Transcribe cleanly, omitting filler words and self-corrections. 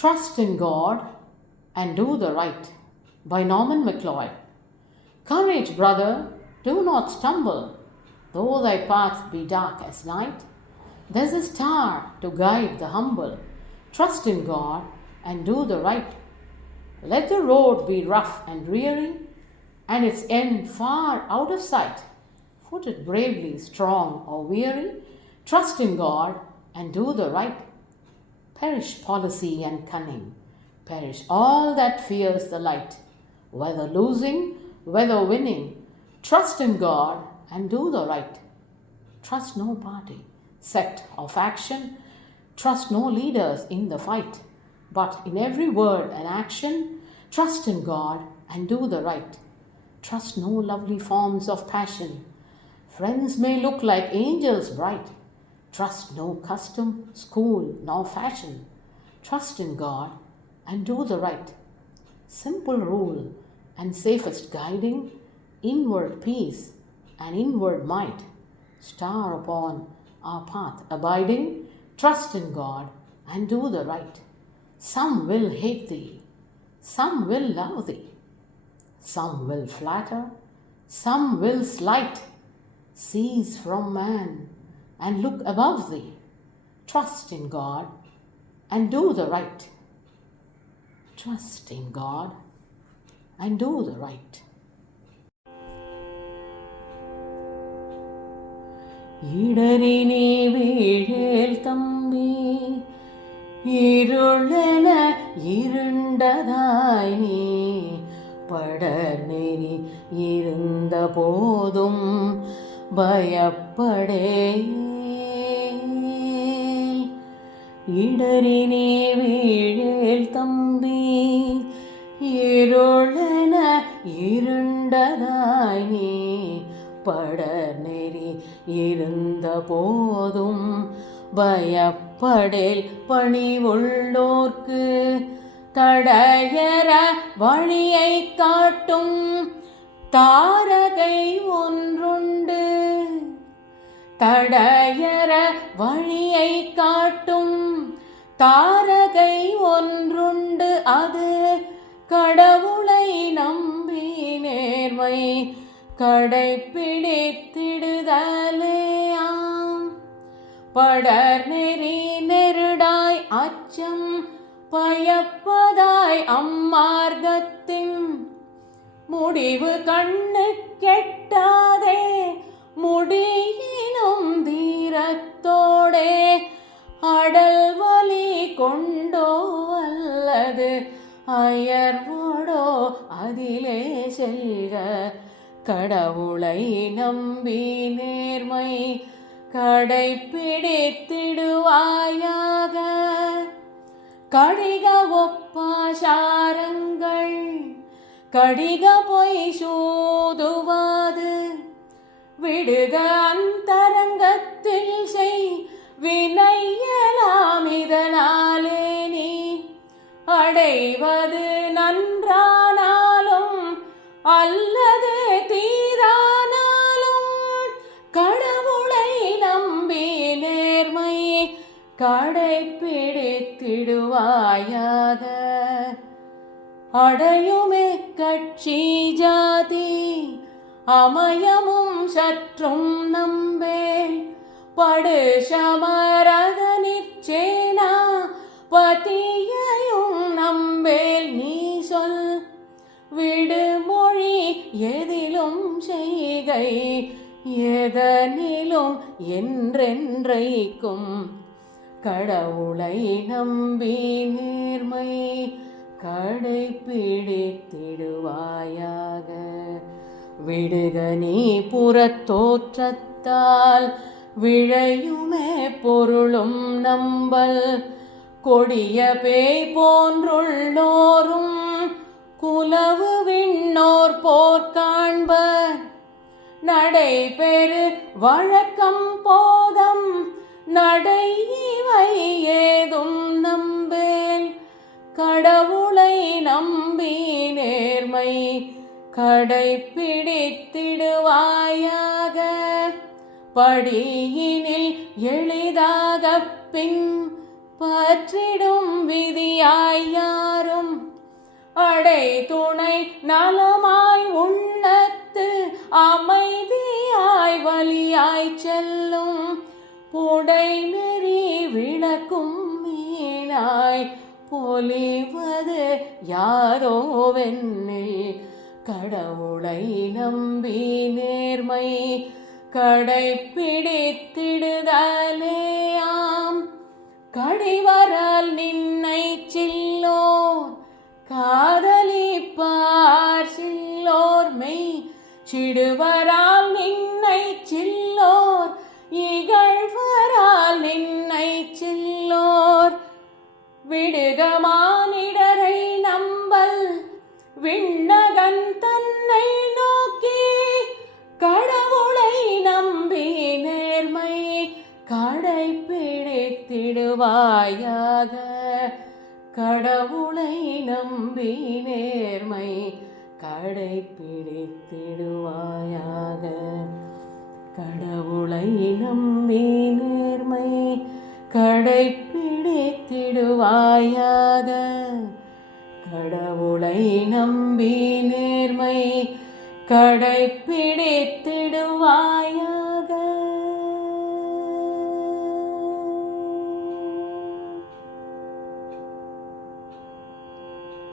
Trust in God and do the right. By Norman MacLeod. Courage, brother, do not stumble, though thy path be dark as night. There's a star to guide the humble. Trust in God and do the right. Let the road be rough and dreary, and its end far out of sight. Foot it bravely, strong or weary. Trust in God and do the right. Perish policy and cunning. Perish all that fears the light. Whether losing, whether winning, trust in God and do the right. Trust no party, sect, or faction. Trust no leaders in the fight. But in every word and action, trust in God and do the right. Trust no lovely forms of passion. Friends may look like angels bright. Trust no custom, school, nor fashion. Trust in God and do the right. Simple rule and safest guiding, inward peace and inward might. Star upon our path abiding, trust in God and do the right. Some will hate thee, some will love thee, some will flatter, some will slight. Cease from man and look above thee. Trust in God and do the right. Trust in God and do the right. இடறினே வீழேல் தம்பி இருளென இருண்டதாய் நீ படர் நெறி இருந்த போதும் பயப்படேல். இடறினே வீழேல் தம்பி இருளென இருண்டதாய் நீ படர் நெறி இருந்த போதும் பயப்படேல். பணிவுள்ளோர்க்கு தடையற வழியை காட்டும் தாரகை ஒன்றுண்டு. தடையற வழியை காட்டும் தாரகை ஒன்றுண்டு. அது கடவுளை நம்பி நேர்மை கடைப்பிடித்திடுதலேயாம். படர் நெறி நெருடாய் அச்சம் பயப்பதாய் அம்மார்க்கத்தின் முடிவு கண்ணு கெட்டாதே. முடியினும் தீரத்தோடே அடல் வலி கொண்டோ அல்லது அயர்வோடோ அதிலே செல்க. கடவுளை நம்பி நேர்மை கடைப்பிடித்திடுவாயாக. கடிக ஒப்பாசாரங்கள் கடிக பொய் சூதுவாது விடுக அந்தரங்கத்தில் செய் வினையலாம். இதனாலே நீ அடைவது நன்றானாலும் அல்லது தீரானாலும் கடவுளை நம்பி நேர்மை கடைப்பிடித்திடுவாயாக. அடையுமே கட்சி ஜாதி அமயமும் சற்றும் நம்பேல். படு சமரத நிச்சேனா பதியையும் நம்பேல். நீ சொல் விடுமொழி எதிலும் செய்கை எதனிலும் என்றென்றைக்கும் கடவுளை நம்பி நேர்மை கடைப்பிடித்திடுவாயாக. விடுக நீ புறத்தோற்றத்தால் விழையுமே பொருளும் நம்பல். கொடிய பேய் போன்றுள்ளோரும் குலவு விண்ணோர் போர்க்காண்பர். நடைபெறு வழக்கம் போதம் நடை இவை ஏதும் நம்பேல். கடவுளை நம்பி நேர்மை கடைப்பிடித்திடுவாயாக. படியினில் எளிதாக பின் பற்றிடும் விதியாய் யாரும் அடை துணை நலமாய் உள்ளத்து அமைதியாய் வலியாய் செல்லும் புடை நெறி விளக்கும் மீனாய் பொலிவது யாரோவென்னில் கடவுளை நம்பி நேர்மை கடைப்பிடித்திடுதலேயாம். கடிவரால் நின்னை சில்லோர் காதலிப்பார் சில்லோர் மெய் சிடுவரால் நின்னை சில்லோர் இகழ்வரால் நின்னை சில்லோர் விடுகமானிடரை நம்பல் விண்ணகன் தன்னை நோக்கி கடவுளை நம்பி நேர்மை கடைப்பிடித்திடுவாயாக. கடவுளை நம்பி நேர்மை கடைப்பிடித்திடுவாயாக. கடவுளை நம்பி நேர்மை கடைப்பிடித்திடுவாயாக. கடவுளை நம்பி நேர்மை கடைப்பிடித்திடுவாயாக.